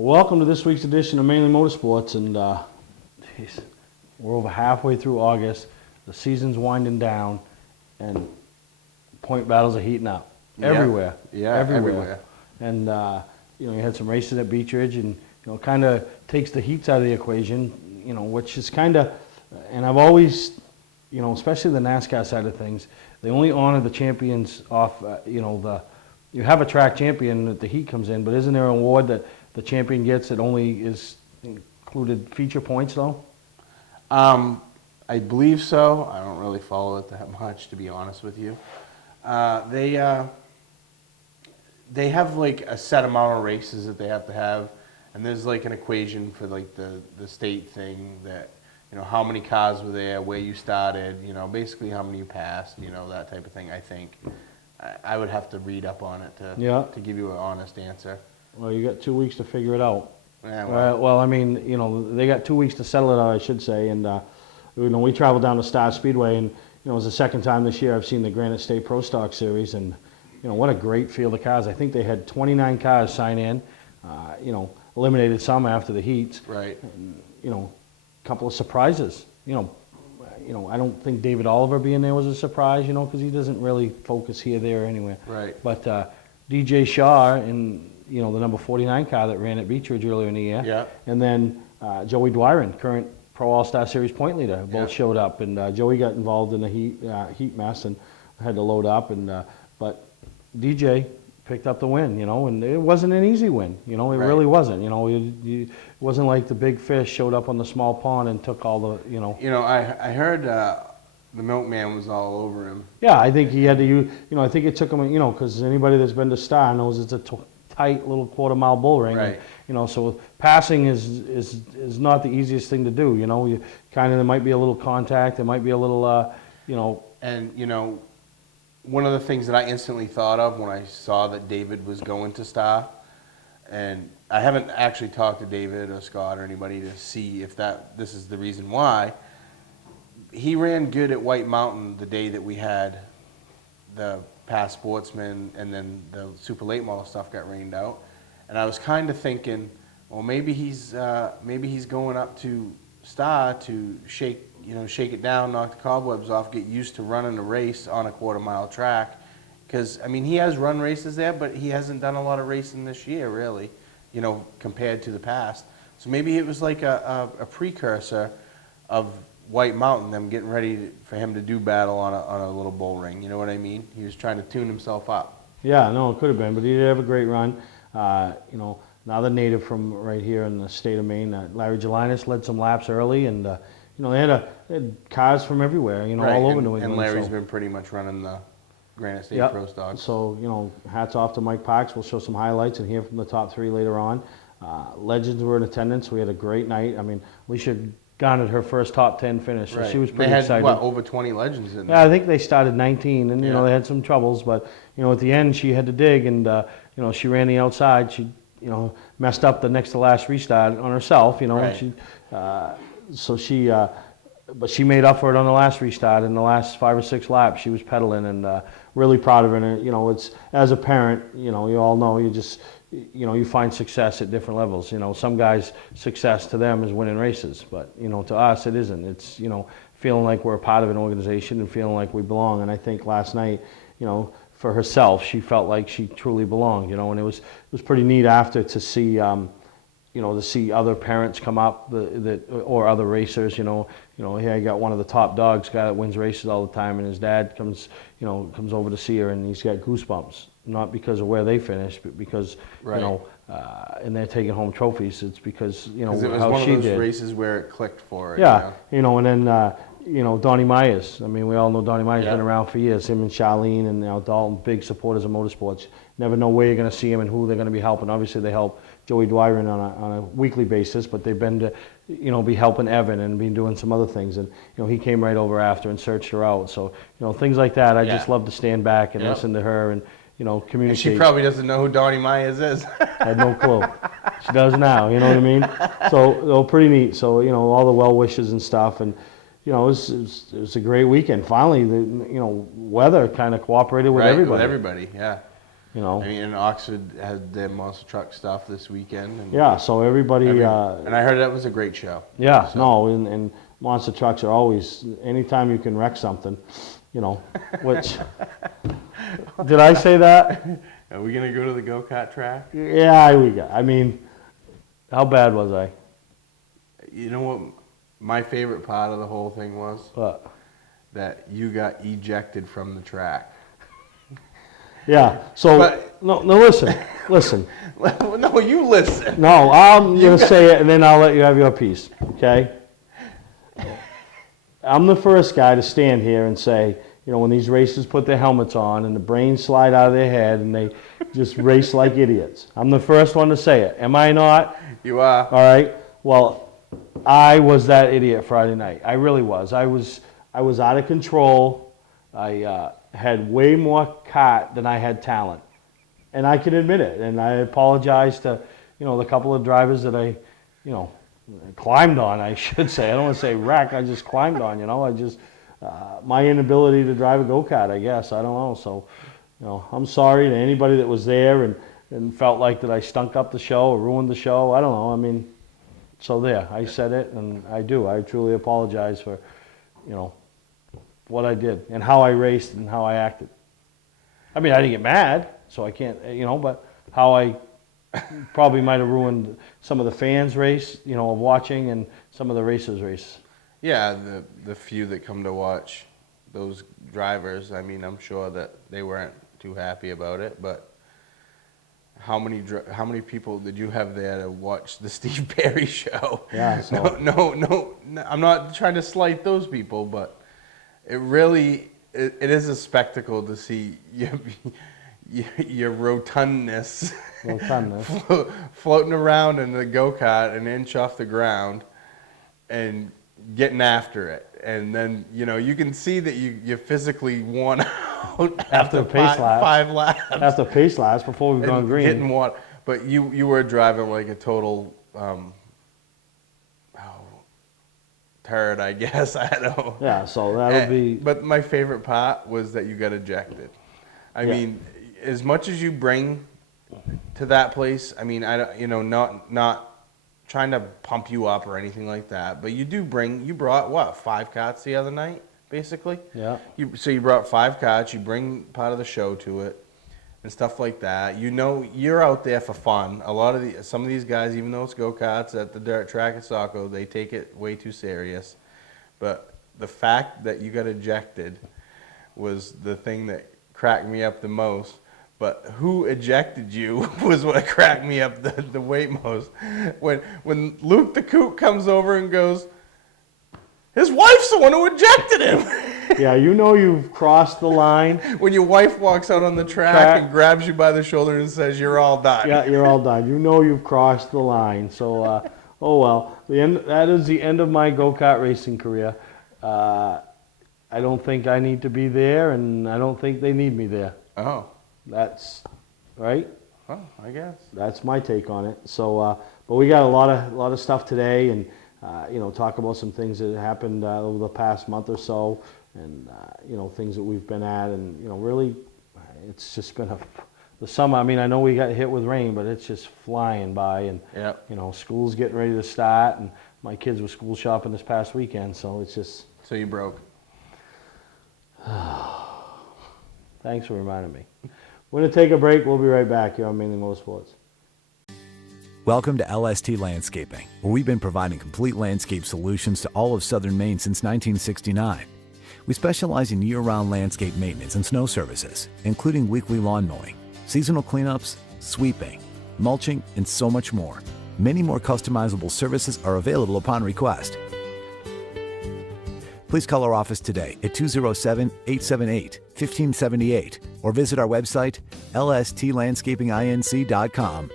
Welcome to this week's edition of Mainly Motorsports, and geez, we're over halfway through August. The season's winding down, and point battles are heating up everywhere. Yeah, everywhere. And you had some races at Beech Ridge, and kind of takes the heats out of the equation. Which is kind of, and I've always, especially the NASCAR side of things, they only honor the champions off. You have a track champion that the heat comes in, but isn't there an award that the champion gets that only is included feature points though? I believe so. I don't really follow it that much, to be honest with you. They have like a set amount of races that they have to have, and there's like an equation for like the state thing that how many cars were there, where you started, basically how many you passed, that type of thing. I think I would have to read up on it to give you an honest answer. Well, you got 2 weeks to figure it out. Yeah, well, I mean, they got 2 weeks to settle it out, I should say. And we traveled down to Star Speedway, and it was the second time this year I've seen the Granite State Pro Stock Series, and what a great field of cars. I think they had 29 cars sign in. Eliminated some after the heats. Right. And, a couple of surprises. I don't think David Oliver being there was a surprise, because he doesn't really focus here, there, or anywhere. Right. But DJ Shaw in the number 49 car that ran at Beech Ridge earlier in the year. Yeah. And then Joey Dwyron, current Pro All-Star Series point leader, both showed up. And Joey got involved in the heat mess and had to load up. And but DJ picked up the win, and it wasn't an easy win. It really wasn't. It wasn't like the big fish showed up on the small pond and took all the, I heard the milkman was all over him. Yeah, I think he had to use, I think it took him, because anybody that's been to Star knows it's a tight little quarter-mile bull ring. Right. And, so passing is not the easiest thing to do. You kind of, there might be a little contact, there might be a little, And, one of the things that I instantly thought of when I saw that David was going to Star, and I haven't actually talked to David or Scott or anybody to see if this is the reason why. He ran good at White Mountain the day that we had the past sportsman and then the super late model stuff got rained out, and I was kind of thinking, well, maybe he's going up to Star to shake it down, knock the cobwebs off, get used to running a race on a quarter-mile track. Because, I mean, he has run races there, but he hasn't done a lot of racing this year, really, compared to the past. So maybe it was like a precursor of White Mountain, them getting ready for him to do battle on a little bull ring. You know what I mean? He was trying to tune himself up. Yeah, no, it could have been, but he did have a great run. Another native from right here in the state of Maine, Larry Gelinas, led some laps early, and they had cars from everywhere, Right. all over New England. And Larry's been pretty much running the Granite State Pro Stock. So, hats off to Mike Parks. We'll show some highlights and hear from the top three later on. Legends were in attendance. We had a great night. I mean, Alicia garnered her first top 10 finish, so Right. she was pretty excited. They had, over 20 legends in there? Yeah, I think they started 19, and, they had some troubles. But, at the end, she had to dig, and, she ran the outside. She, messed up the next to last restart on herself, Right. But she made up for it on the last restart. In the last 5 or 6 laps, she was pedaling, and really proud of her. And it's, as a parent, you all know, you just, you find success at different levels. Some guys' success to them is winning races, but to us it isn't. It's feeling like we're a part of an organization and feeling like we belong. And I think last night, for herself, she felt like she truly belonged. And it was pretty neat after to see. To see other parents come up or other racers, here I got one of the top dogs, guy that wins races all the time, and his dad comes over to see her, and he's got goosebumps, not because of where they finished, but because, Right. And they're taking home trophies. It's because, it was how one she of those did. races where it clicked for her. Yeah, and then, Donnie Myers. I mean, we all know Donnie Myers has been around for years. Him and Charlene and Dalton, big supporters of motorsports. Never know where you're going to see him and who they're going to be helping. Obviously, they help Joey Dwyron on a weekly basis, but they've been to, be helping Evan and been doing some other things. And, he came right over after and searched her out. So, things like that, I just love to stand back and listen to her and, communicate. And she probably doesn't know who Donnie Myers is. I had no clue. She does now, you know what I mean? So, pretty neat. So, all the well wishes and stuff. And, it was a great weekend. Finally, the weather kind of cooperated with everybody. With everybody, yeah. you know. I mean, and Oxford had their monster truck stuff this weekend. And Yeah, so everybody, and I heard that was a great show. yeah, So. no, and monster trucks are always, anytime you can wreck something, you know, which, did I say that? Are we gonna go to the go-kart track? Yeah, I mean, how bad was I? You know what my favorite part of the whole thing was? But, That you got ejected from the track. yeah, so, But- no, listen. No, you listen. No, I'm gonna say it and then I'll let you have your piece, okay? I'm the first guy to stand here and say, you know, when these racers put their helmets on and the brains slide out of their head and they just race like idiots. I'm the first one to say it. Am I not? You are. All right. Well, I was that idiot Friday night. I really was. I was out of control. I had way more kart than I had talent, and I can admit it. And I apologize to, you know, the couple of drivers that I, you know, climbed on. I should say. I don't want to say wreck. I just climbed on. You know, I just my inability to drive a go-kart. I guess I don't know. So, you know, I'm sorry to anybody that was there and felt like that I stunk up the show or ruined the show. I don't know. I mean. So there, I said it, and I do. I truly apologize for, you know, what I did and how I raced and how I acted. I mean, I didn't get mad, so I can't, you know, but how I probably might have ruined some of the fans' race, you know, of watching and some of the racers' race. Yeah, the few that come to watch those drivers, I mean, I'm sure that they weren't too happy about it, but how many people did you have there to watch the Steve Perry show? Yeah, so. No, I'm not trying to slight those people, but it really, it is a spectacle to see your rotundness floating around in the go-kart an inch off the ground and getting after it. And then, you know, you can see that you're physically worn out after five laps. After pace laps before we've gone green. Hitting water. But you were driving like a total turd, I guess. I don't know. Yeah, so that'll be. But my favorite part was that you got ejected. I mean, as much as you bring to that place, I mean, not trying to pump you up or anything like that, but you brought what, 5 karts the other night, basically? Yeah. So you brought 5 karts, you bring part of the show to it and stuff like that. You know, you're out there for fun. Some of these guys, even though it's go-karts at the dirt track at Saco, they take it way too serious. But the fact that you got ejected was the thing that cracked me up the most. But who ejected you was what cracked me up the way most. When Luke the Coot comes over and goes, his wife's the one who ejected him. Yeah, you know you've crossed the line. When your wife walks out on the track and grabs you by the shoulder and says, you're all done. Yeah, you're all done. You know you've crossed the line. So, oh well. That is the end of my go-kart racing career. I don't think I need to be there, and I don't think they need me there. Oh. That's right. Oh, I guess. That's my take on it. So, but we got a lot of stuff today, and you know, talk about some things that happened over the past month or so, and you know, things that we've been at, and you know, really, it's just been the summer. I mean, I know we got hit with rain, but it's just flying by, and you know, school's getting ready to start, and my kids were school shopping this past weekend, so it's just. So you broke. Thanks for reminding me. We're going to take a break. We'll be right back here on Mainely Motorsports. Welcome to LST Landscaping, where we've been providing complete landscape solutions to all of southern Maine since 1969. We specialize in year-round landscape maintenance and snow services, including weekly lawn mowing, seasonal cleanups, sweeping, mulching, and so much more. Many more customizable services are available upon request. Please call our office today at 207-878-1578 or visit our website, lstlandscapinginc.com.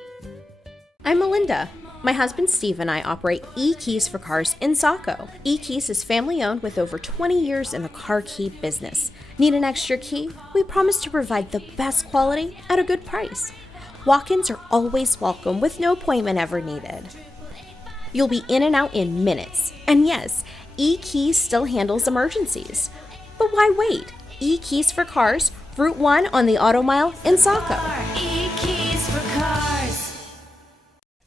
I'm Melinda. My husband Steve and I operate E-Keys for Cars in Saco. E-Keys is family-owned with over 20 years in the car key business. Need an extra key? We promise to provide the best quality at a good price. Walk-ins are always welcome with no appointment ever needed. You'll be in and out in minutes. And yes, E-Keys still handles emergencies. But why wait? E-Keys for Cars, Route 1 on the Auto Mile in Saco. E-Keys for Cars.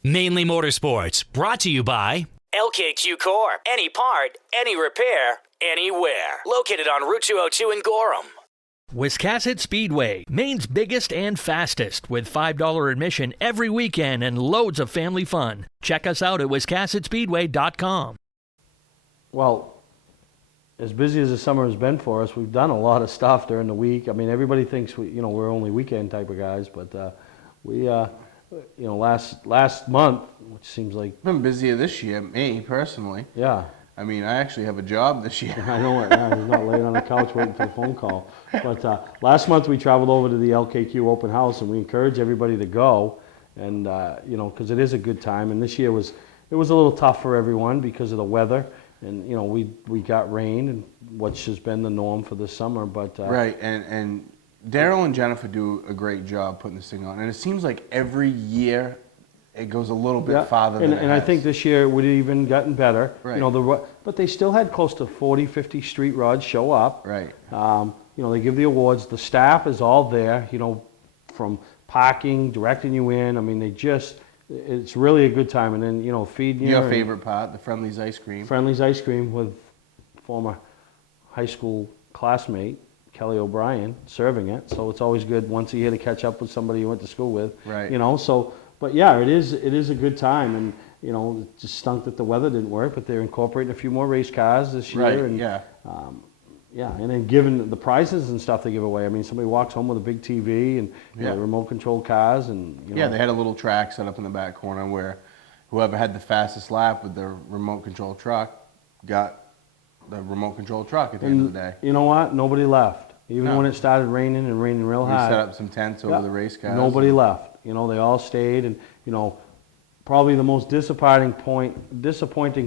Mainly Motorsports, brought to you by LKQ Core. Any part, any repair, anywhere. Located on Route 202 in Gorham. Wiscasset Speedway, Maine's biggest and fastest, with $5 admission every weekend and loads of family fun. Check us out at wiscassetspeedway.com. Well, as busy as the summer has been for us, we've done a lot of stuff during the week. I mean, everybody thinks we're only weekend type of guys, but last month, which seems like, I've been busier this year, me personally. yeah. I mean, I actually have a job this year. I know it. Yeah, he's not laying on the couch waiting for the phone call. But last month we traveled over to the LKQ open house, and we encourage everybody to go, and because it is a good time. And this year was a little tough for everyone because of the weather, and we got rain, and which has been the norm for the summer. But Right, and Daryl and Jennifer do a great job putting this thing on, and it seems like every year it goes a little bit farther than it and I has. think this year it would have even gotten better. Right. But they still had close to 40, 50 street rods show up. Right. They give the awards. The staff is all there, from parking, directing you in. I mean, it's really a good time. And then, feeding you. Your favorite part, the Friendly's ice cream. Friendly's ice cream with former high school classmate, Kelly O'Brien, serving it. So it's always good once a year to catch up with somebody you went to school with. Right. But yeah, it is a good time, and it just stunk that the weather didn't work, but they're incorporating a few more race cars this year. Right, And, yeah. And then given the prizes and stuff they give away, I mean, somebody walks home with a big TV and Yeah. remote controlled cars, and Yeah, they had a little track set up in the back corner where whoever had the fastest lap with their remote control truck got the remote control truck at the end of the day. You know what? Nobody left, even No. when it started raining and raining real We hard. set up some tents over the race cars. Nobody left. They all stayed, and probably the most disappointing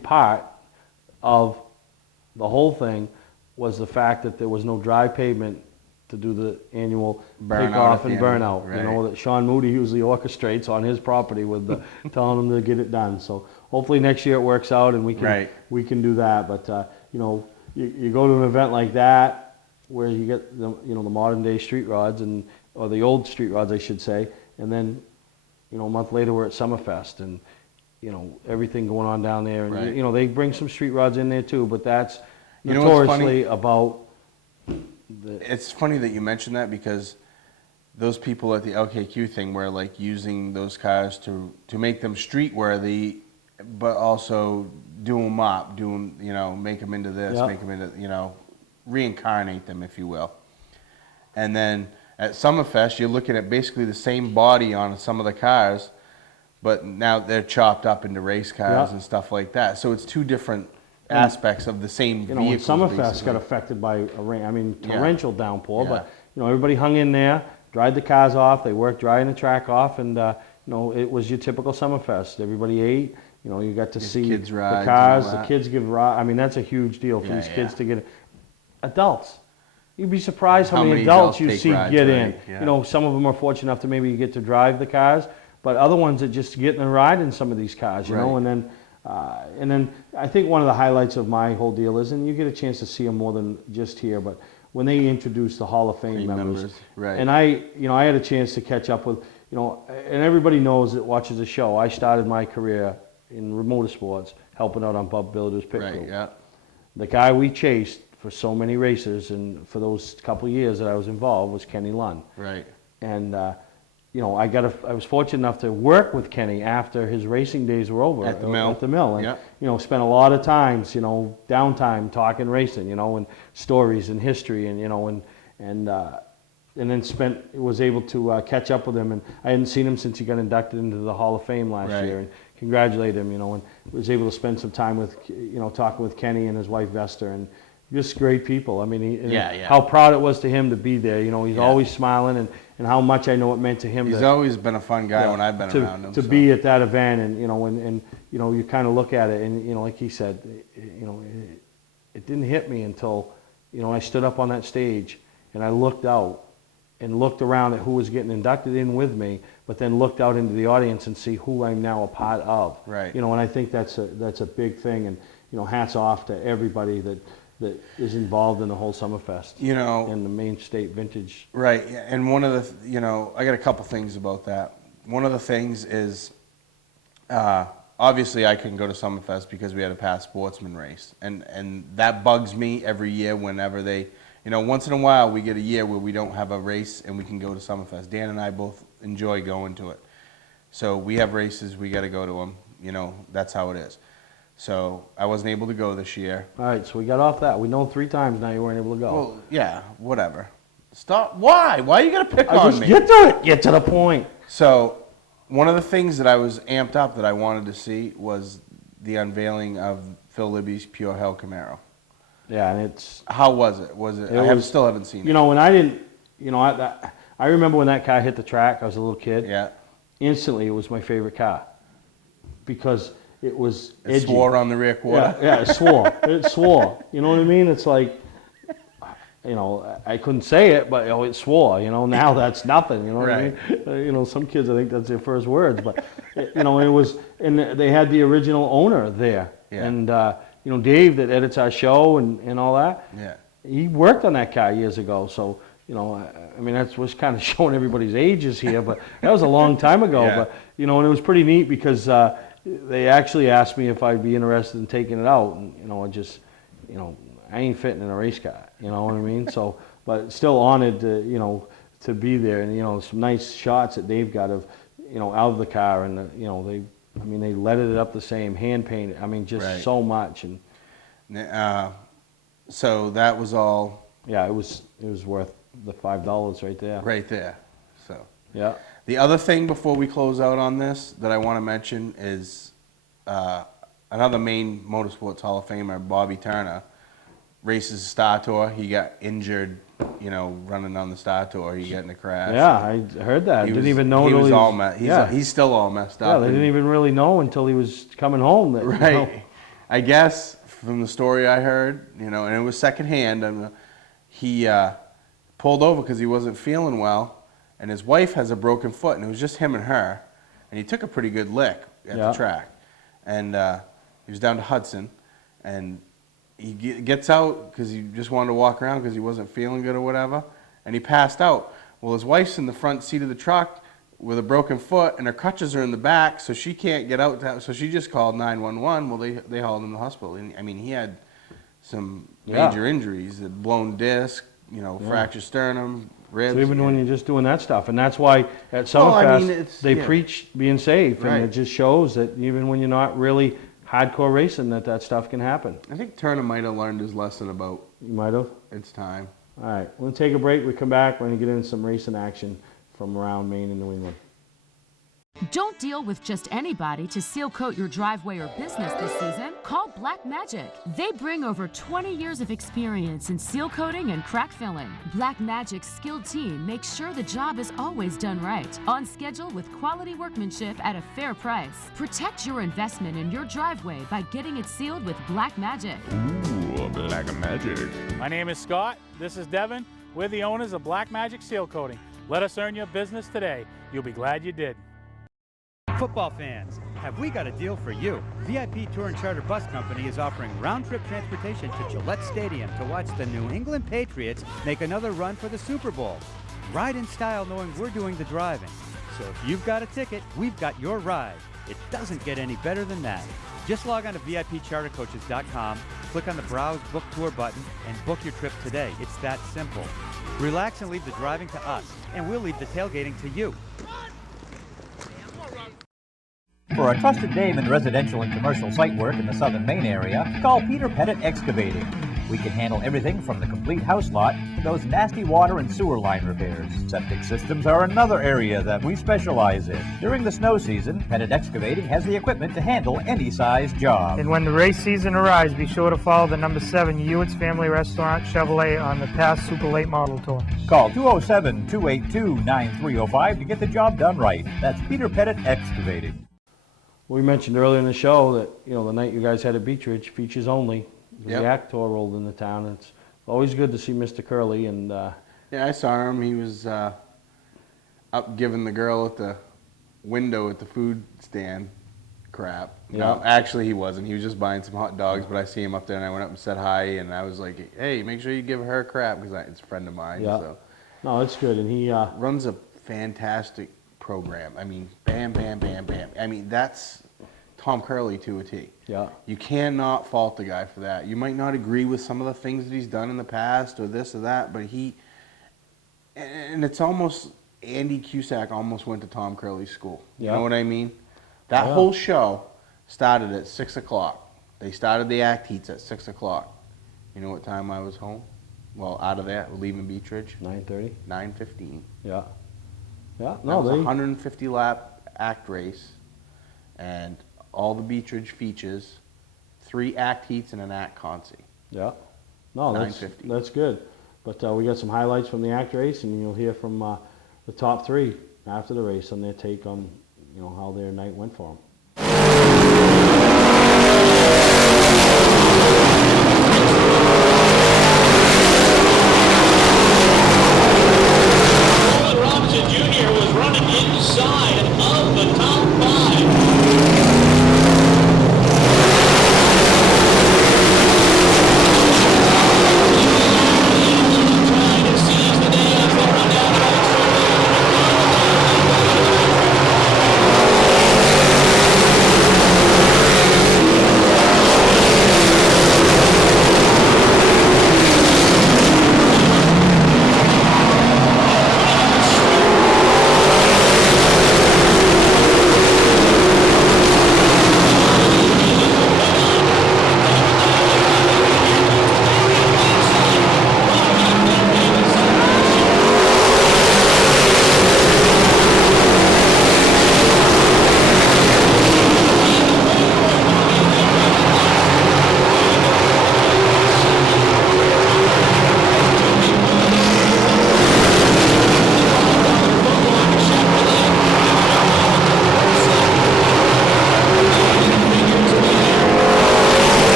part of the whole thing was the fact that there was no dry pavement to do the annual Burnout takeoff at the and end, burnout. right. That Sean Moody usually orchestrates on his property with telling them to get it done. So hopefully next year it works out and we can Right. do that. But you go to an event like that where you get the modern day street rods or the old street rods, I should say, and then a month later we're at Summerfest and everything going on down there, and Right. they bring some street rods in there too, but that's You know what's notoriously funny? about It's funny that you mentioned that because those people at the LKQ thing were like using those cars to make them street worthy, but also do them up, make them into this, Yep. make them into, reincarnate them, if you will. And then at Summerfest, you're looking at basically the same body on some of the cars, but now they're chopped up into race cars Yep. and stuff like that. So it's two different aspects of the same when vehicles. Summerfest basically. got affected by a rain, Yeah. torrential downpour, Yeah. but everybody hung in there, dried the cars off, they worked drying the track off, and it was your typical Summerfest. Everybody ate, you got to see kids' the rides and cars, all the that. kids give rides. I mean, that's a huge deal for Yeah, these kids yeah. to get it. Adults. You'd be surprised how How many many adults adults you take see rides, get right, in. yeah. Some of them are fortunate enough to maybe get to drive the cars, but other ones that just get in a ride in some of these cars, Right. and then I think one of the highlights of my whole deal is, and you get a chance to see them more than just here, but when they introduce the Hall of Fame Fame members, members, right. and I had a chance to catch up with, and everybody knows that watches the show. I started my career in motorsports, helping out on Bob Builder's pit crew. Right, yeah. The guy we chased for so many races and for those couple of years that I was involved was Kenny Lund. Right. And I was fortunate enough to work with Kenny after his racing days were over At the mill. At the mill, and Yep. spent a lot of times, downtime talking racing, and stories and history, and then was able to catch up with him, and I hadn't seen him since he got inducted into the Hall of Fame last Right. year, and congratulate him, and was able to spend some time with, talking with Kenny and his wife Vester, and just great people. I mean, how proud it was to him to be there. He's always smiling, and how much I know it meant to him. He's to, always been a fun guy when I've been around him. to so. be at that event, and you kind of look at it, and like he said, it didn't hit me until I stood up on that stage and I looked out and looked around at who was getting inducted in with me, but then looked out into the audience and see who I'm now a part of. Right. And I think that's a big thing, and hats off to everybody that that is involved in the whole Summerfest. You know, And the Maine State Vintage. right, and one of the, I got a couple things about that. One of the things is, obviously I couldn't go to Summerfest because we had a past sportsman race, and that bugs me every year whenever they, once in a while we get a year where we don't have a race and we can go to Summerfest. Dan and I both enjoy going to it. So we have races, we got to go to them, that's how it is. So I wasn't able to go this year. All right, so we got off that. We know 3 times now you weren't able to go. Well, yeah, whatever. Stop. Why? Why you got to pick I on just me? get to it. Get to the point. So, one of the things that I was amped up that I wanted to see was the unveiling of Phil Libby's Pure Hell Camaro. Yeah, and it's... How was it? Still haven't seen it. When I didn't... I remember when that car hit the track. I was a little kid. Yeah. Instantly, it was my favorite car. Because it was It edgy. swore on the rear quarter. Yeah, it swore. It swore. You know what I mean? It's like... I couldn't say it, but it swore. Now that's nothing. You know what I mean? Some kids, I think that's their first words. But it was, and they had the original owner there, Yeah. and Dave that edits our show and all that. Yeah. He worked on that car years ago, so I mean that's was kind of showing everybody's ages here, but that was a long time ago. Yeah. But and it was pretty neat because they actually asked me if I'd be interested in taking it out, and I just I ain't fitting in a race car, you know what I mean? So, but still honored to, to be there, and some nice shots that they've got of, out of the car, and they lettered it up the same, hand painted, I mean, just Right. so much, and So that was all yeah, it was worth the $5 right there. right there. So Yeah. the other thing before we close out on this that I want to mention is another Maine Motorsports Hall of Famer, Bobby Turner, races Star Tour. He got injured, running on the Star Tour. He got in a crash. Yeah, I heard that. Didn't even know he until was all yeah. He's still all messed Yeah, up. they didn't even really know until he was coming home. That, Right. I guess from the story I heard, and it was secondhand, and he pulled over because he wasn't feeling well, and his wife has a broken foot, and it was just him and her, and he took a pretty good lick at the track, and he was down to Hudson, and he gets out because he just wanted to walk around because he wasn't feeling good or whatever, and he passed out. Well, his wife's in the front seat of the truck with a broken foot, and her crutches are in the back, so she can't get out. So she just called 911. Well, they hauled him to the hospital. And, I mean, he had some major injuries, a blown disc, fractured sternum, ribs. So even when you're just doing that stuff, and that's why at Summerfest Well, I mean, they preach being safe, and it just shows that even when you're not really hardcore racing, that stuff can happen. I think Turner might have learned his lesson about You might have. it's time. All right, we'll take a break. We come back. We're going to get into some racing action from around Maine and New England. Don't deal with just anybody to seal coat your driveway or business this season. Call Black Magic. They bring over 20 years of experience in seal coating and crack filling. Black Magic's skilled team makes sure the job is always done right, on schedule with quality workmanship at a fair price. Protect your investment in your driveway by getting it sealed with Black Magic. Ooh, Black Magic. My name is Scott. This is Devin. We're the owners of Black Magic Seal Coating. Let us earn your business today. You'll be glad you did. Football fans, have we got a deal for you? VIP Tour and Charter Bus Company is offering round-trip transportation to Gillette Stadium to watch the New England Patriots make another run for the Super Bowl. Ride in style knowing we're doing the driving. So if you've got a ticket, we've got your ride. It doesn't get any better than that. Just log on to VIPChartercoaches.com, click on the Browse Book Tour button, and book your trip today. It's that simple. Relax and leave the driving to us, and we'll leave the tailgating to you. For a trusted name in residential and commercial site work in the southern Maine area, call Peter Pettit Excavating. We can handle everything from the complete house lot to those nasty water and sewer line repairs. Septic systems are another area that we specialize in. During the snow season, Pettit Excavating has the equipment to handle any size job. And when the race season arrives, be sure to follow the number 7 Hewitt's Family Restaurant Chevrolet on the past Super Late Model Tour. Call 207-282-9305 to get the job done right. That's Peter Pettit Excavating. We mentioned earlier in the show that, the night you guys had at Beech Ridge, features only, the Yak Tour rolled into town. It's always good to see Mr. Curley. And yeah, I saw him. He was up giving the girl at the window at the food stand crap. No, actually he wasn't. He was just buying some hot dogs, but I see him up there, and I went up and said hi, and I was like, hey, make sure you give her crap, because it's a friend of mine. Yeah. So. No, it's good, and he runs a fantastic program. I mean, bam, bam, bam, bam. I mean, that's Tom Curley to a T. Yeah. You cannot fault the guy for that. You might not agree with some of the things that he's done in the past or this or that, but and it's almost, Andy Cusack almost went to Tom Curley's school. You know what I mean? That whole show started at 6 o'clock. They started the act heats at 6 o'clock. You know what time I was home? Well, out of there, leaving Beach Ridge. 9:30. 9:15. Yeah. Yeah. No, it was a 150 lap act race, and all the Beach Ridge features, 3 act heats and an act consi. Yeah. No, that's good. But we got some highlights from the act race, and you'll hear from the top 3 after the race on their take on, how their night went for them. Jr. was running inside of the top 5.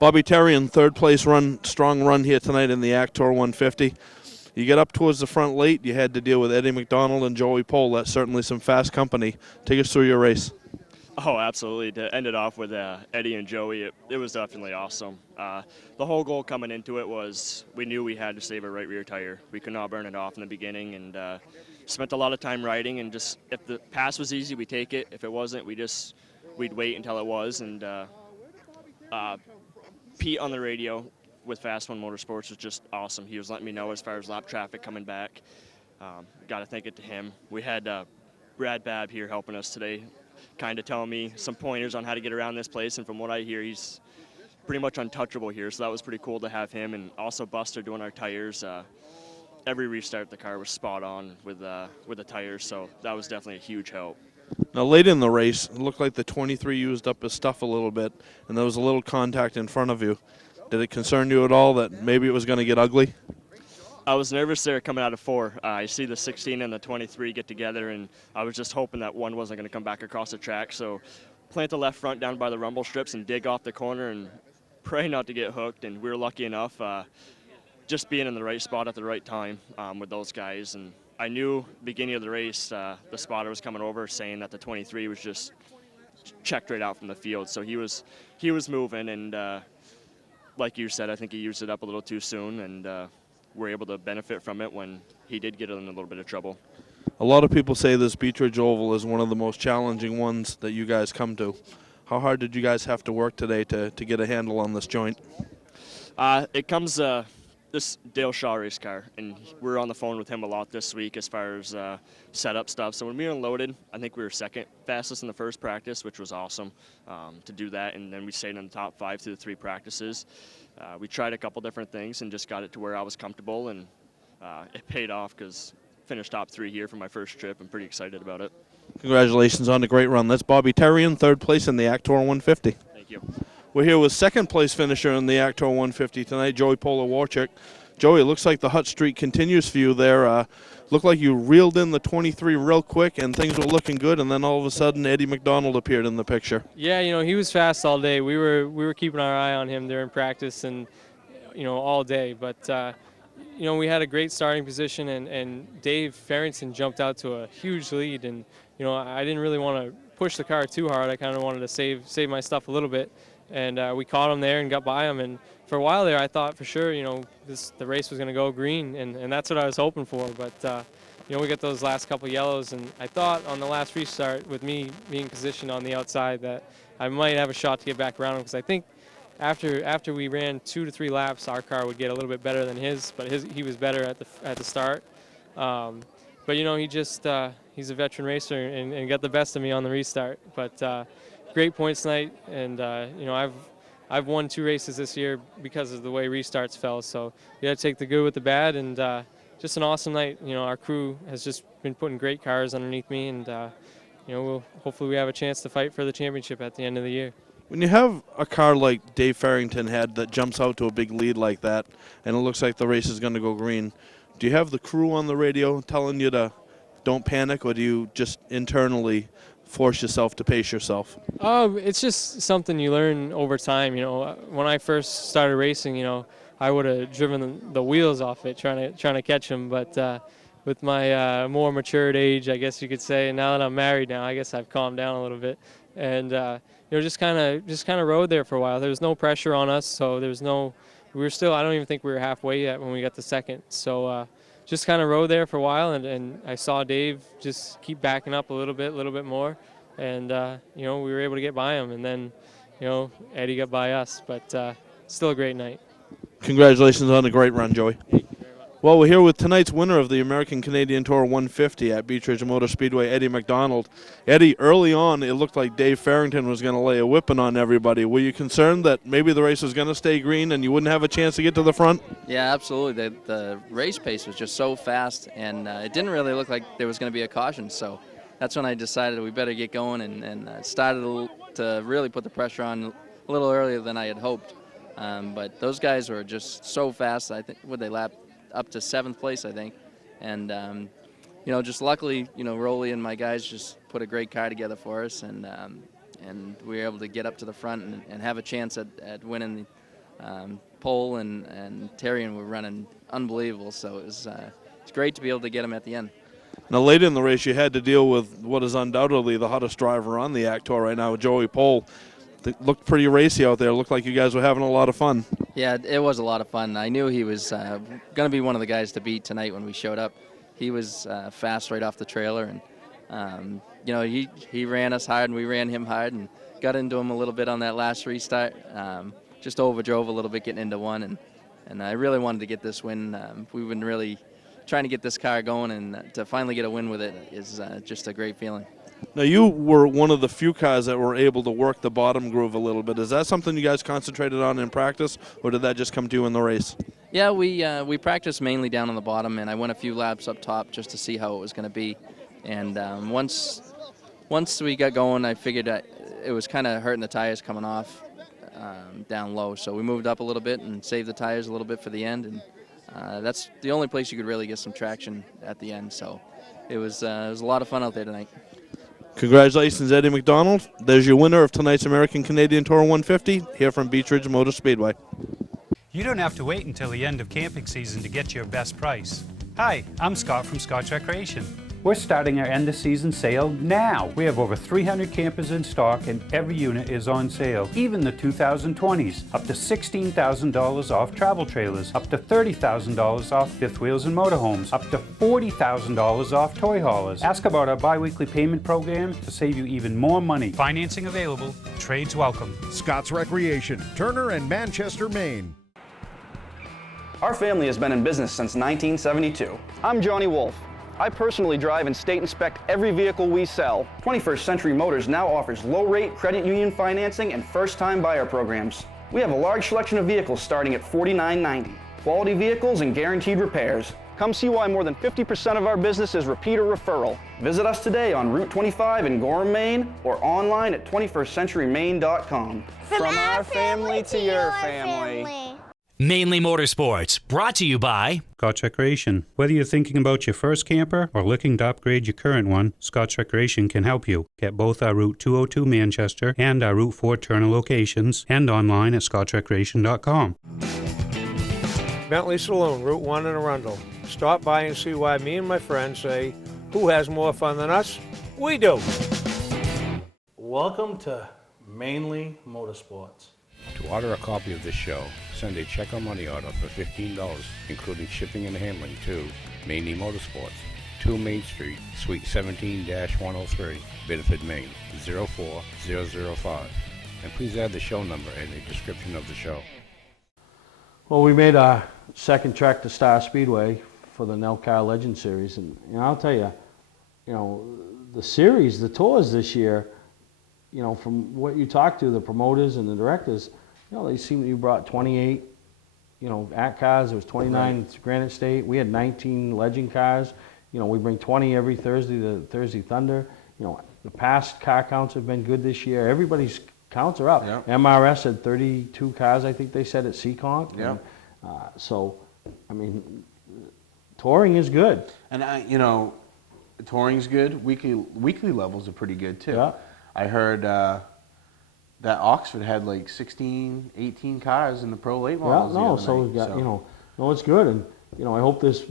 Bobby Terry in third place strong run here tonight in the Actor 150. You get up towards the front late, you had to deal with Eddie McDonald and Joey Pohl. That's certainly some fast company. Take us through your race. Oh, absolutely. To end it off with Eddie and Joey, it was definitely awesome. The whole goal coming into it was we knew we had to save a right rear tire. We could not burn it off in the beginning, and spent a lot of time riding, and just if the pass was easy, we take it. If it wasn't, we'd wait until it was. And Pete on the radio with Fast One Motorsports was just awesome. He was letting me know as far as lap traffic coming back. Got to thank it to him. We had Brad Babb here helping us today. kind of telling me some pointers on how to get around this place. And from what I hear, he's pretty much untouchable here. So that was pretty cool to have him. And also Buster doing our tires. Every restart, the car was spot on with the tires. So that was definitely a huge help. Now, late in the race, it looked like the 23 used up his stuff a little bit, and there was a little contact in front of you. Did it concern you at all that maybe it was going to get ugly? I was nervous there coming out of 4. I see the 16 and the 23 get together, and I was just hoping that one wasn't going to come back across the track. So plant the left front down by the rumble strips and dig off the corner and pray not to get hooked. And we were lucky enough just being in the right spot at the right time with those guys. And I knew beginning of the race the spotter was coming over saying that the 23 was just checked right out from the field. So he was moving, and like you said, I think he used it up a little too soon, and we're able to benefit from it when he did get in a little bit of trouble. A lot of people say this Beech Ridge Oval is one of the most challenging ones that you guys come to. How hard did you guys have to work today to get a handle on this joint? It comes this Dale Shaw race car, and we're on the phone with him a lot this week as far as setup stuff. So when we unloaded, I think we were second fastest in the first practice, which was awesome to do that, and then we stayed in the top 5 through the 3 practices. We tried a couple different things and just got it to where I was comfortable, and it paid off because finished top 3 here for my first trip. I'm pretty excited about it. Congratulations on the great run. That's Bobby Terrian, 3rd place in the Actor 150. Thank you. We're here with 2nd place finisher in the Actor 150 tonight, Joey Polawarchuk. Joey, it looks like the hot streak continues for you there. Looked like you reeled in the 23 real quick and things were looking good, and then all of a sudden Eddie McDonald appeared in the picture. Yeah, he was fast all day. We were keeping our eye on him during practice and all day, but we had a great starting position, and Dave Farrington jumped out to a huge lead, and I didn't really want to push the car too hard. I kind of wanted to save my stuff a little bit, and we caught him there and got by him. And for a while there, I thought for sure the race was going to go green, and that's what I was hoping for. But we got those last couple yellows, and I thought on the last restart with me being positioned on the outside that I might have a shot to get back around him, because I think after we ran 2 to 3 laps, our car would get a little bit better than his, but he was better at the start. But he's a veteran racer and got the best of me on the restart. But great points tonight, and I've won 2 races this year because of the way restarts fell. So you got to take the good with the bad, and just an awesome night. Our crew has just been putting great cars underneath me, and hopefully we have a chance to fight for the championship at the end of the year. When you have a car like Dave Farrington had that jumps out to a big lead like that, and it looks like the race is going to go green, do you have the crew on the radio telling you to don't panic, or do you just internally force yourself to pace yourself? It's just something you learn over time. When I first started racing, I would have driven the wheels off it trying to catch them. But with my more matured age, I guess you could say, and now that I'm married now, I guess I've calmed down a little bit. And just kind of rode there for a while. There was no pressure on us, so we were still, I don't even think we were halfway yet when we got to second. So just kind of rode there for a while, and I saw Dave just keep backing up a little bit more, and we were able to get by him, and then Eddie got by us, but still a great night. Congratulations on a great run, Joey. Well, we're here with tonight's winner of the American Canadian Tour 150 at Beech Ridge Motor Speedway, Eddie McDonald. Eddie, early on, it looked like Dave Farrington was going to lay a whipping on everybody. Were you concerned that maybe the race was going to stay green and you wouldn't have a chance to get to the front? Yeah, absolutely. The race pace was just so fast, and it didn't really look like there was going to be a caution. So that's when I decided we better get going, and started to really put the pressure on a little earlier than I had hoped. But those guys were just so fast. I think they lapped up to 7th place, I think, and just luckily, Rolly and my guys just put a great car together for us, and we were able to get up to the front and have a chance at winning the pole, and Terrian were running unbelievable, so it's great to be able to get him at the end. Now, late in the race, you had to deal with what is undoubtedly the hottest driver on the ACT Tour right now, Joey Pole. It looked pretty racy out there. It looked like you guys were having a lot of fun. Yeah, it was a lot of fun. I knew he was going to be one of the guys to beat tonight when we showed up. He was fast right off the trailer, and he ran us hard and we ran him hard and got into him a little bit on that last restart. Just overdrove a little bit getting into one, and I really wanted to get this win. We've been really trying to get this car going, and to finally get a win with it is just a great feeling. Now, you were one of the few cars that were able to work the bottom groove a little bit. Is that something you guys concentrated on in practice, or did that just come to you in the race? Yeah, we practiced mainly down on the bottom, and I went a few laps up top just to see how it was going to be. And once we got going, I figured that it was kind of hurting the tires coming off down low. So we moved up a little bit and saved the tires a little bit for the end. And that's the only place you could really get some traction at the end. So it was a lot of fun out there tonight. Congratulations, Eddie McDonald. There's your winner of tonight's American Canadian Tour 150 here from Beech Ridge Motor Speedway. You don't have to wait until the end of camping season to get your best price. Hi, I'm Scott from Scott's Recreation. We're starting our end of season sale now. We have over 300 campers in stock and every unit is on sale. Even the 2020s, up to $16,000 off travel trailers, up to $30,000 off fifth wheels and motorhomes, up to $40,000 off toy haulers. Ask about our bi-weekly payment program to save you even more money. Financing available, trades welcome. Scott's Recreation, Turner and Manchester, Maine. Our family has been in business since 1972. I'm Johnny Wolf. I personally drive and state inspect every vehicle we sell. 21st Century Motors now offers low-rate credit union financing and first-time buyer programs. We have a large selection of vehicles starting at $49.90. Quality vehicles and guaranteed repairs. Come see why more than 50% of our business is repeat or referral. Visit us today on Route 25 in Gorham, Maine, or online at 21stcenturymaine.com. From our family to your family. Mainly Motorsports, brought to you by Scott's Recreation. Whether you're thinking about your first camper or looking to upgrade your current one, Scott's Recreation can help you. Get both our Route 202 Manchester and our Route 4 Turner locations and online at scottsrecreation.com. Bentley Saloon, Route 1 in Arundel. Stop by and see why me and my friends say, who has more fun than us? We do. Welcome to Mainly Motorsports. To order a copy of this show, send a check or money order for $15, including shipping and handling to Mainely Motorsports, 2 Main Street, Suite 17-103, Biddeford, Maine, 04005. And please add the show number in the description of the show. Well, we made our second trek to Star Speedway for the Nelcar Legend Series, and I'll tell you, the series, the tours this year, from what you talk to the promoters and the directors, they seem to have brought 28, at cars. There was 29 at Granite State. We had 19 Legend cars. We bring 20 every Thursday, the Thursday Thunder. The past car counts have been good this year. Everybody's counts are up. Yep. MRS had 32 cars, I think they said, at Seekonk. Yep. So, touring is good. And touring's good. Weekly levels are pretty good too. Yeah. I heard that Oxford had like 16, 18 cars in the Pro Late models. Yeah, no, so we've got, no, it's good. And, I hope this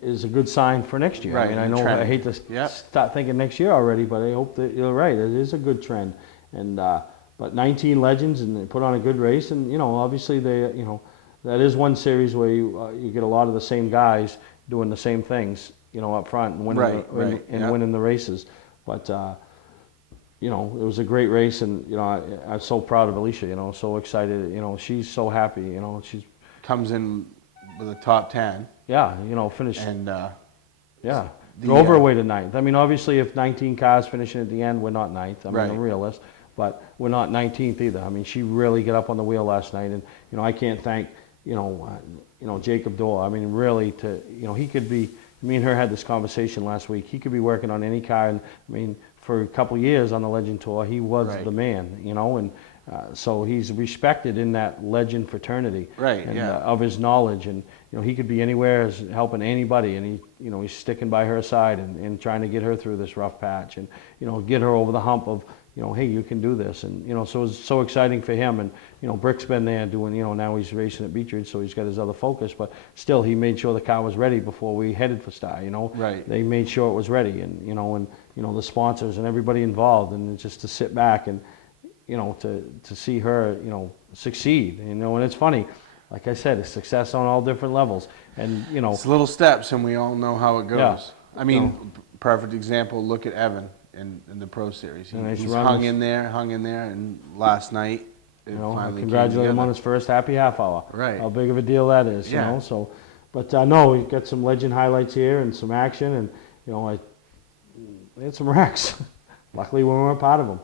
is a good sign for next year. Right, I know I hate to start thinking next year already, but I hope that you're right. It is a good trend. And, but 19 Legends, and they put on a good race. And, obviously they, that is one series where you get a lot of the same guys doing the same things, up front and winning, winning the races. But, it was a great race, and I'm so proud of Alicia. So excited. She's so happy. She's comes in with a top 10. Yeah, finished and drove her away to ninth. Obviously, if 19 cars finishing at the end, we're not ninth. I'm a realist, but we're not 19th either. She really got up on the wheel last night, and I can't thank Jacob Dorr. Really, he could be. Me and her had this conversation last week. He could be working on any car, and for a couple of years on the Legend Tour, he was the man, and so he's respected in that Legend fraternity, of his knowledge, and he could be anywhere as helping anybody, and he's sticking by her side and trying to get her through this rough patch, and get her over the hump of hey, you can do this, and so it's so exciting for him, and Brick's been there doing, now he's racing at Beech Ridge, so he's got his other focus, but still he made sure the car was ready before we headed for Star. They made sure it was ready, and the sponsors and everybody involved, and just to sit back and to see her succeed, and it's funny, like I said, it's success on all different levels, and it's little steps, and we all know how it goes. Yeah. Perfect example. Look at Evan in the Pro Series. He's hung in there, and last night it finally congratulate him on his first happy half hour. Right. How big of a deal that is, So, but no, we've got some Legend highlights here and some action, and they had some wrecks. Luckily, we weren't part of them.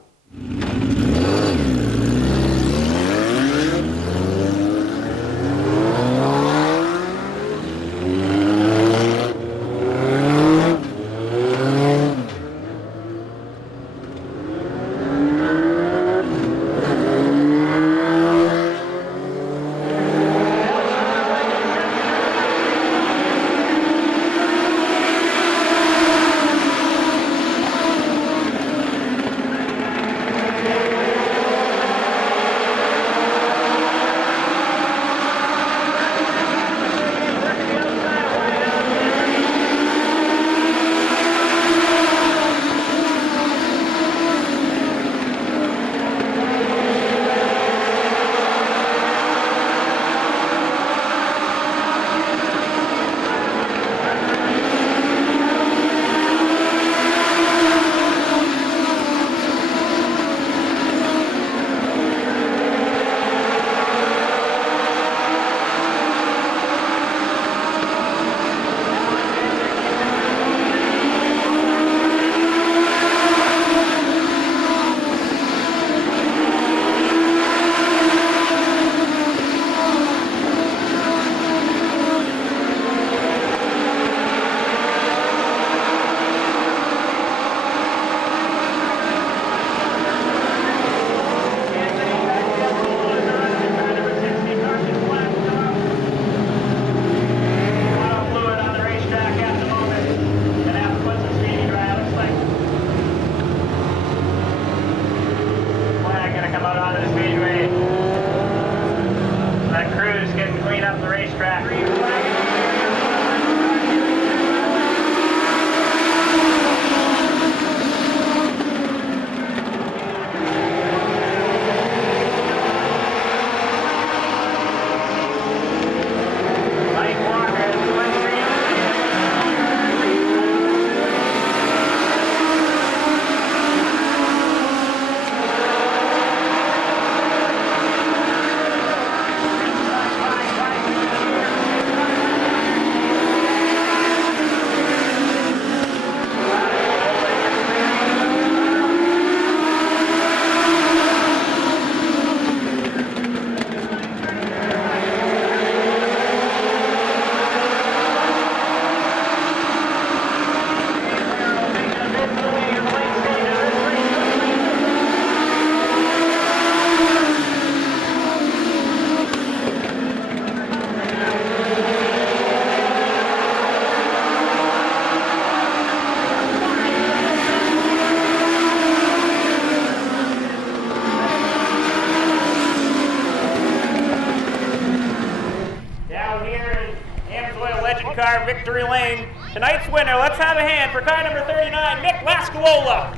car, Victory Lane. Tonight's winner, let's have a hand for car number 39, Nick Lascuola.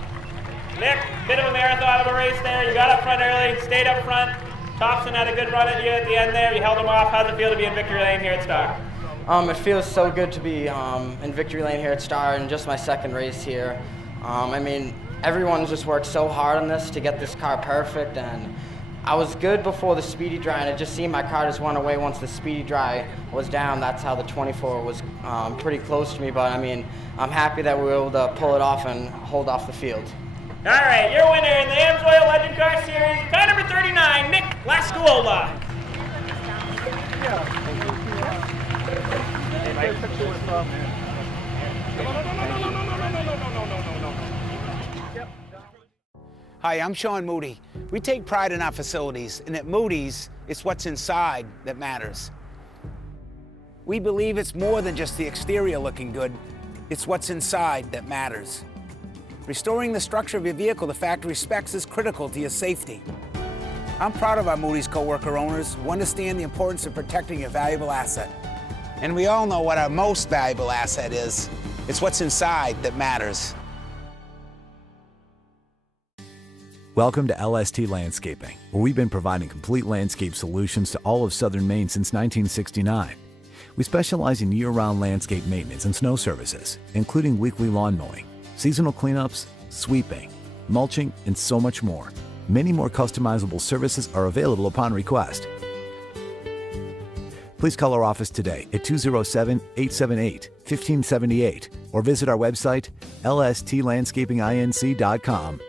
Nick, bit of a marathon of a race there. You got up front early, stayed up front. Thompson had a good run at you at the end there. You held him off. How's it feel to be in Victory Lane here at Star? It feels so good to be in Victory Lane here at Star and just my second race here. I mean, everyone's just worked so hard on this to get this car perfect, and I was good before the speedy dry, and it just seemed my car just went away once the speedy dry was down. That's how the 24 was pretty close to me, but I mean, I'm happy that we were able to pull it off and hold off the field. All right, your winner in the Amsoil Legend Car Series, car number 39, Nick Lascuola. Hi, I'm Sean Moody. We take pride in our facilities, and at Moody's, it's what's inside that matters. We believe it's more than just the exterior looking good, it's what's inside that matters. Restoring the structure of your vehicle to factory specs is critical to your safety. I'm proud of our Moody's coworker owners who understand the importance of protecting a valuable asset. And we all know what our most valuable asset is. It's what's inside that matters. Welcome to LST Landscaping, where we've been providing complete landscape solutions to all of southern Maine since 1969. We specialize in year-round landscape maintenance and snow services, including weekly lawn mowing, seasonal cleanups, sweeping, mulching, and so much more. Many more customizable services are available upon request. Please call our office today at 207-878-8255 1578, or visit our website, lstlandscapinginc.com.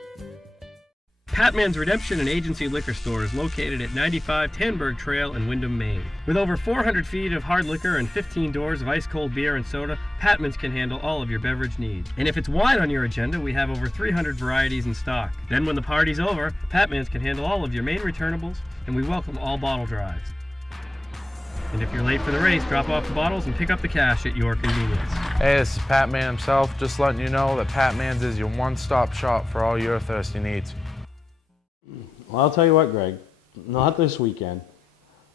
Patman's Redemption and Agency Liquor Store is located at 95 Tanberg Trail in Windham, Maine. With over 400 feet of hard liquor and 15 doors of ice-cold beer and soda, Patman's can handle all of your beverage needs. And if it's wine on your agenda, we have over 300 varieties in stock. Then when the party's over, Patman's can handle all of your main returnables, and we welcome all bottle drives. And if you're late for the race, drop off the bottles and pick up the cash at your convenience. Hey, this is Pat Man himself, just letting you know that Pat Man's is your one-stop shop for all your thirsty needs. Well, I'll tell you what, Greg, not this weekend,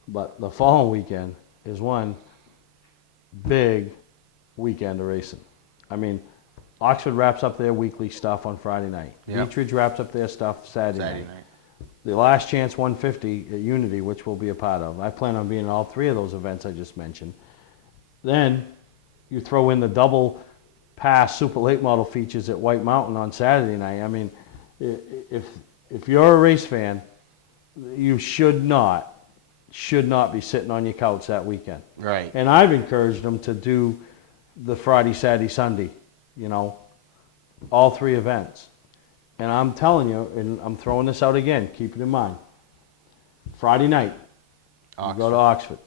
but the following weekend is one big weekend of racing. I mean, Oxford wraps up their weekly stuff on Friday night. Yep. Beechridge wraps up their stuff Saturday night. The Last Chance 150 at Unity, which we'll be a part of. I plan on being at all three of those events I just mentioned. Then you throw in the double pass super late model features at White Mountain on Saturday night. I mean, if you're a race fan, you should not be sitting on your couch that weekend. Right. And I've encouraged them to do the Friday, Saturday, Sunday, you know, all three events. And I'm telling you, and I'm throwing this out again, keep it in mind. Friday night, you go to Oxford.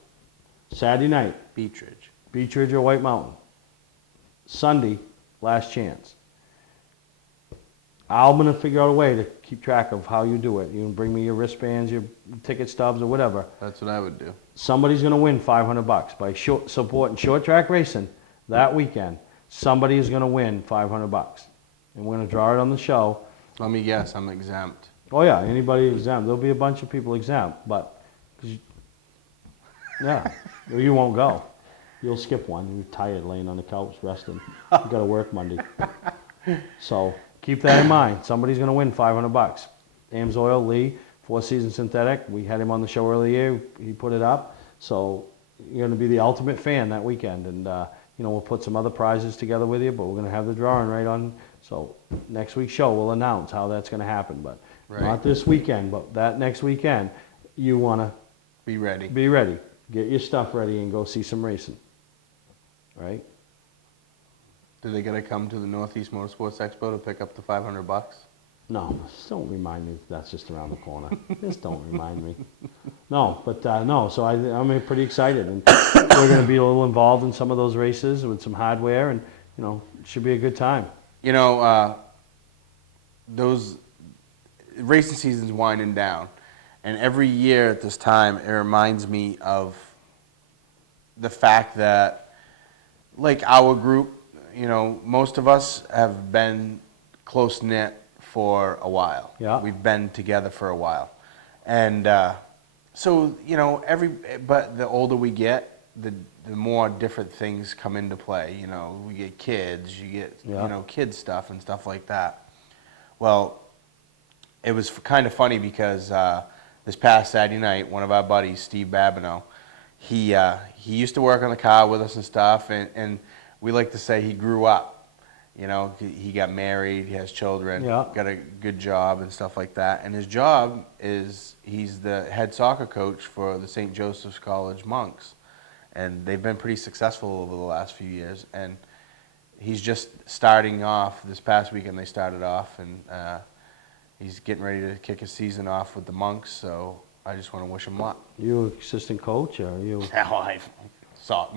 Saturday night, Beechridge or White Mountain. Sunday, Last Chance. I'm going to figure out a way to keep track of how you do it. You can bring me your wristbands, your ticket stubs, or whatever. That's what I would do. Somebody's going to win $500 by supporting short track racing that weekend. Somebody is going to win $500, and we're going to draw it on the show. Let me guess, I'm exempt. Oh yeah, anybody exempt. There'll be a bunch of people exempt, but yeah, you won't go. You'll skip one. You're tired, laying on the couch, resting. You got to work Monday. So keep that in mind. Somebody's going to win $500. Ames Oil, Lee, Four Seasons Synthetic. We had him on the show earlier. He put it up. So you're going to be the ultimate fan that weekend, and you know, we'll put some other prizes together with you. But we're going to have the drawing right on. So next week's show we'll announce how that's going to happen. But not this weekend, but that next weekend, you want to be ready. Be ready. Get your stuff ready and go see some racing. Right? Do they got to come to the Northeast Motorsports Expo to pick up the $500? No, just don't remind me that's just around the corner. Just don't remind me. No, but no, so I'm pretty excited. And we're going to be a little involved in some of those races with some hardware, and, you know, it should be a good time. You know, those racing season's winding down. And every year at this time, it reminds me of the fact that, like our group, you know, most of us have been close-knit for a while. Yeah. We've been together for a while. And so, you know, but the older we get, the more different things come into play. You know, we get kids, you get, you know, kid stuff and stuff like that. Well, it was kind of funny because this past Saturday night, one of our buddies, Steve Babineau, he used to work on the car with us and stuff, and we like to say he grew up. You know, he got married, he has children, got a good job and stuff like that. And his job is he's the head soccer coach for the St. Joseph's College Monks. And they've been pretty successful over the last few years. And he's just starting off. This past weekend they started off, and he's getting ready to kick his season off with the Monks. So I just want to wish him luck. You assistant coach, or you?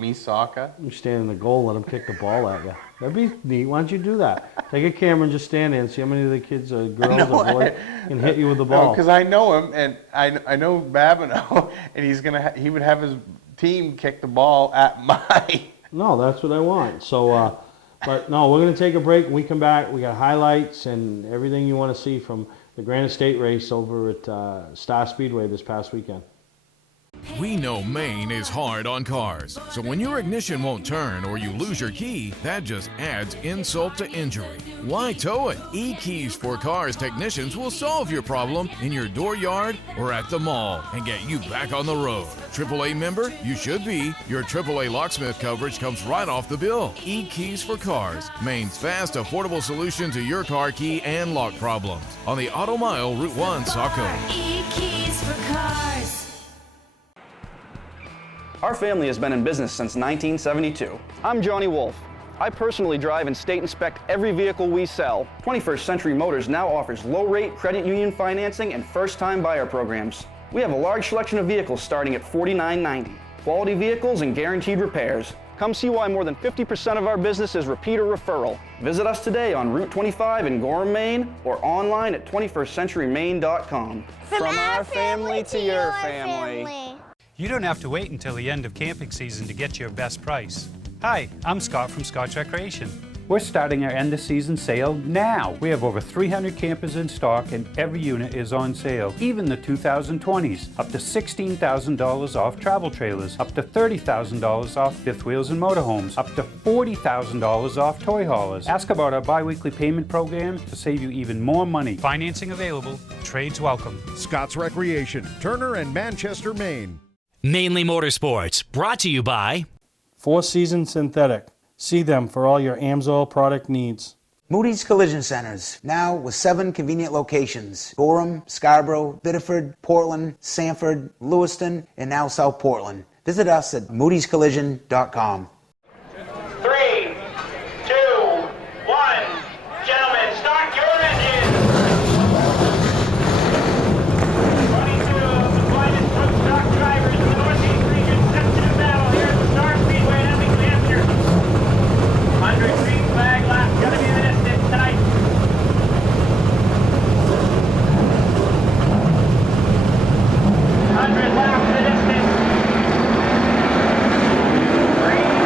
Me soccer? You stand in the goal, let him kick the ball at you. That'd be neat. Why don't you do that? Take a camera and just stand there and see how many of the kids or girls or boys can hit you with the ball. No, because I know him, and I know Babineau, and he would have his team kick the ball at my... No, that's what I want. So, but no, we're going to take a break. When we come back, we got highlights and everything you want to see from the Granite State race over at Star Speedway this past weekend. We know Maine is hard on cars, so when your ignition won't turn or you lose your key, that just adds insult to injury. Why tow it? E-Keys for Cars technicians will solve your problem in your dooryard or at the mall and get you back on the road. AAA member? You should be. Your AAA locksmith coverage comes right off the bill. E-Keys for Cars, Maine's fast, affordable solution to your car key and lock problems. On the Auto Mile, Route 1, Saco. E-Keys for Cars. Our family has been in business since 1972. I'm Johnny Wolf. I personally drive and state inspect every vehicle we sell. 21st Century Motors now offers low-rate credit union financing and first-time buyer programs. We have a large selection of vehicles starting at $49.90. Quality vehicles and guaranteed repairs. Come see why more than 50% of our business is repeat or referral. Visit us today on Route 25 in Gorham, Maine, or online at 21stcenturymaine.com. From our family to your family. You don't have to wait until the end of camping season to get your best price. Hi, I'm Scott from Scotch Recreation. We're starting our end of season sale now. We have over 300 campers in stock and every unit is on sale, even the 2020s. Up to $16,000 off travel trailers, up to $30,000 off fifth wheels and motorhomes, up to $40,000 off toy haulers. Ask about our bi-weekly payment program to save you even more money. Financing available, trades welcome. Scott's Recreation, Turner and Manchester, Maine. Mainly Motorsports, brought to you by Four Season Synthetic. See them for all your AMSOIL product needs. Moody's Collision Centers, now with 7 convenient locations. Gorham, Scarborough, Biddeford, Portland, Sanford, Lewiston, and now South Portland. Visit us at moodyscollision.com. 3, 2, 1. Gentlemen, start your engines. 22 of the finest truck stock drivers in the Northeast region set to do battle here at the Star Speedway in Epping, New Hampshire. 100 green flag laps gonna be the distance tonight. 100 laps the distance. Green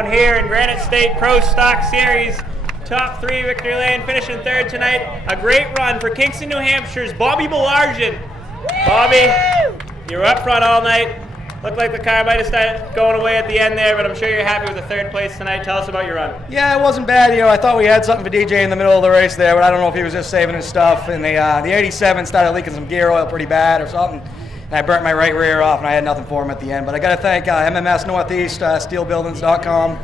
down here in Granite State Pro Stock Series. Top 3 victory lane, finishing 3rd tonight. A great run for Kingston, New Hampshire's Bobby Belargin. Bobby, you were up front all night. Looked like the car might have started going away at the end there, but I'm sure you're happy with the 3rd place tonight. Tell us about your run. Yeah, it wasn't bad. I thought we had something for DJ in the middle of the race there, but I don't know if he was just saving his stuff. And the 87 started leaking some gear oil pretty bad or something. And I burnt my right rear off, and I had nothing for him at the end. But I got to thank MMS Northeast, steelbuildings.com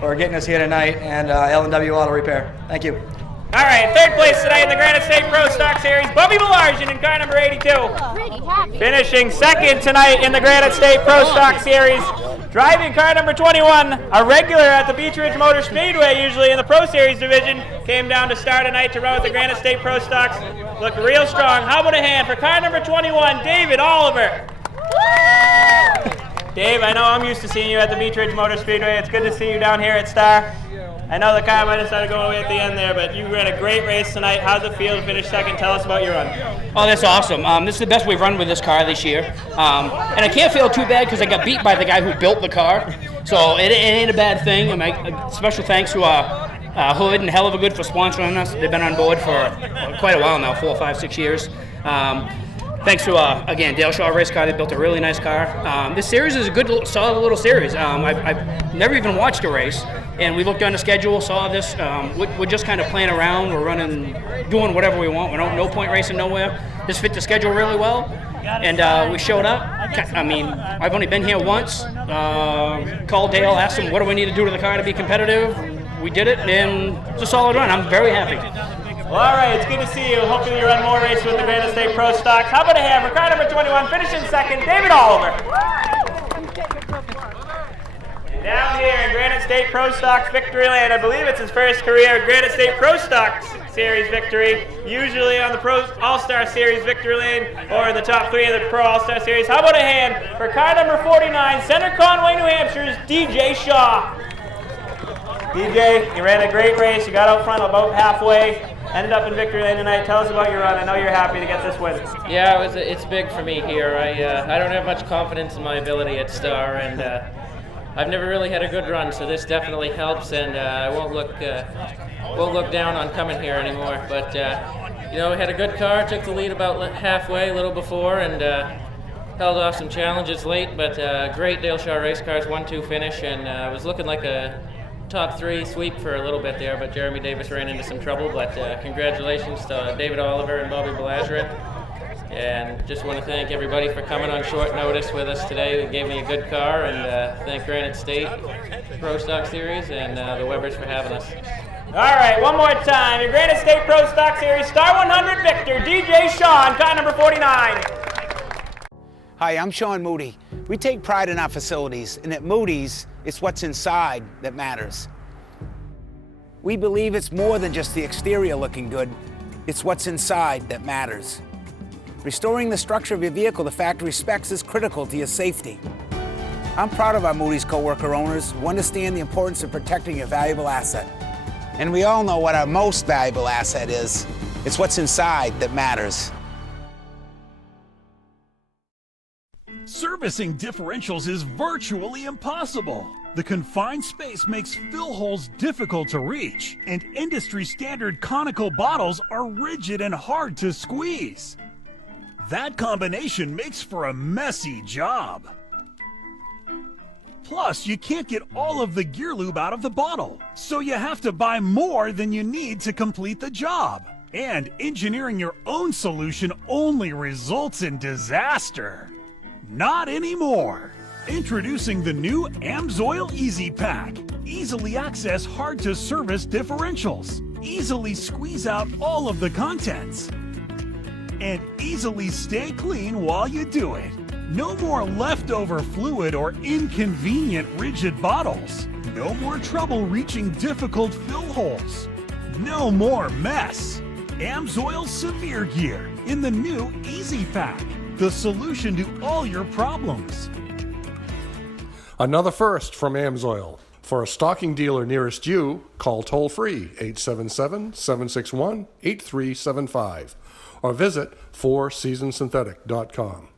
for getting us here tonight, and L&W Auto Repair. Thank you. All right, 3rd place tonight in the Granite State Pro Stock Series, Bobby Belargin in car number 82. Pretty happy. Finishing 2nd tonight in the Granite State Pro Stock Series, driving car number 21, a regular at the Beach Ridge Motor Speedway, usually in the Pro Series division, came down to start tonight to run with the Granite State Pro Stocks. Looked real strong. How about a hand for car number 21, David Oliver. Dave, I know I'm used to seeing you at the Beach Ridge Motor Speedway. It's good to see you down here at Star. I know the car might have started going away at the end there, but you ran a great race tonight. How's it feel to finish 2nd? Tell us about your run. Oh, that's awesome. This is the best we've run with this car this year. And I can't feel too bad because I got beat by the guy who built the car. So it ain't a bad thing. Special thanks to Hood and Hell of a Good for sponsoring us. They've been on board for quite a while now, 4, 5, 6 years. Thanks to, again, Dale Shaw Race Car. They built a really nice car. This series is a good, solid little series. I've never even watched a race, and we looked on the schedule, saw this. We're just kind of playing around. We're running, doing whatever we want. We're no point racing nowhere. This fit the schedule really well, and we showed up. I mean, I've only been here once. Called Dale, asked him, what do we need to do to the car to be competitive? We did it, and it's a solid run. I'm very happy. Well, all right, it's good to see you. Hopefully you run more races with the Granite State Pro Stocks. How about a hand for car number 21, finishing 2nd, David Oliver. Down here in Granite State Pro Stocks victory lane, I believe it's his first career Granite State Pro Stocks Series victory, usually on the Pro All-Star Series victory lane or in the top 3 of the Pro All-Star Series. How about a hand for car number 49, Center Conway, New Hampshire's DJ Shaw. DJ, you ran a great race. You got out front about halfway. Ended up in victory lane tonight. Tell us about your run. I know you're happy to get this win. Yeah, it's big for me here. I don't have much confidence in my ability at Star, and I've never really had a good run, so this definitely helps. And I won't look down on coming here anymore. But we had a good car. Took the lead about halfway, a little before, and held off some challenges late. But great Dale Shaw Race Cars 1-2 finish, and it was looking like a top 3 sweep for a little bit there, but Jeremy Davis ran into some trouble. But congratulations to David Oliver and Bobby Belargin. And just want to thank everybody for coming on short notice with us today. They gave me a good car, and thank Granite State Pro Stock Series and the Webbers for having us. All right, one more time. Your Granite State Pro Stock Series Star 100 victor, DJ Shaw, car number 49. Hi, I'm Sean Moody. We take pride in our facilities, and at Moody's, it's what's inside that matters. We believe it's more than just the exterior looking good, it's what's inside that matters. Restoring the structure of your vehicle to factory specs is critical to your safety. I'm proud of our Moody's co-worker owners who understand the importance of protecting your valuable asset. And we all know what our most valuable asset is. It's what's inside that matters. Servicing differentials is virtually impossible. The confined space makes fill holes difficult to reach, and industry-standard conical bottles are rigid and hard to squeeze. That combination makes for a messy job. Plus, you can't get all of the gear lube out of the bottle, so you have to buy more than you need to complete the job. And engineering your own solution only results in disaster. Not anymore. Introducing the new AMSOIL Easy Pack. Easily access hard-to-service differentials. Easily squeeze out all of the contents. And easily stay clean while you do it. No more leftover fluid or inconvenient rigid bottles. No more trouble reaching difficult fill holes. No more mess. AMSOIL Severe Gear in the new Easy Pack. The solution to all your problems. Another first from AMSOIL. For a stocking dealer nearest you, call toll-free 877-761-8375 or visit fourseasonsynthetic.com.